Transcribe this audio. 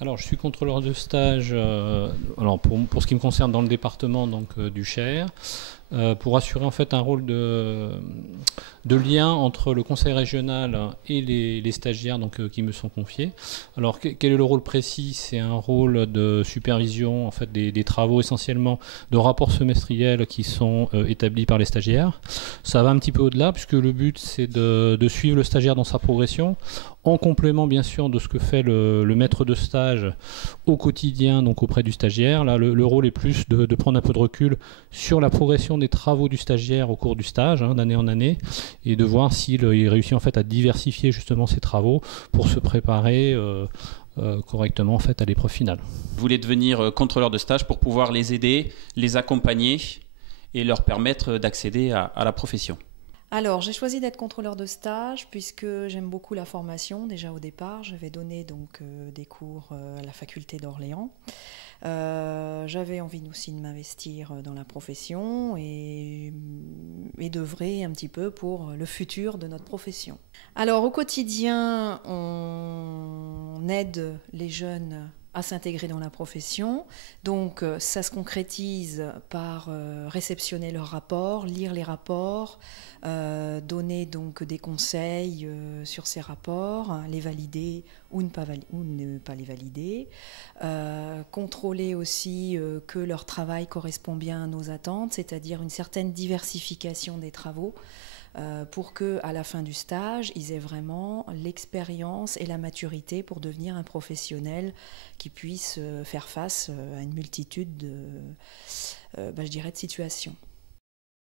Alors, je suis contrôleur de stage alors pour ce qui me concerne dans le département donc, du Cher, pour assurer en fait un rôle de lien entre le conseil régional et les stagiaires donc, qui me sont confiés. Alors, quel est le rôle précis? C'est un rôle de supervision en fait, des travaux essentiellement de rapports semestriels qui sont établis par les stagiaires. Ça va un petit peu au-delà puisque le but c'est de suivre le stagiaire dans sa progression, en complément bien sûr de ce que fait le maître de stage au quotidien donc auprès du stagiaire. Là le rôle est plus de prendre un peu de recul sur la progression des travaux du stagiaire au cours du stage, d'année en année, et de voir s'il réussit en fait à diversifier justement ses travaux pour se préparer correctement en fait à l'épreuve finale. Vous voulez devenir contrôleur de stage pour pouvoir les aider, les accompagner et leur permettre d'accéder à la profession. Alors, j'ai choisi d'être contrôleur de stage puisque j'aime beaucoup la formation. Déjà au départ, j'avais donné donc des cours à la faculté d'Orléans. J'avais envie aussi de m'investir dans la profession et d'œuvrer un petit peu pour le futur de notre profession. Alors, au quotidien, on aide les jeunes à s'intégrer dans la profession. Donc ça se concrétise par réceptionner leurs rapports, lire les rapports, donner donc des conseils sur ces rapports, les valider ou ne pas les valider, contrôler aussi que leur travail correspond bien à nos attentes, c'est-à-dire une certaine diversification des travaux, pour qu'à la fin du stage, ils aient vraiment l'expérience et la maturité pour devenir un professionnel qui puisse faire face à une multitude je dirais, de situations.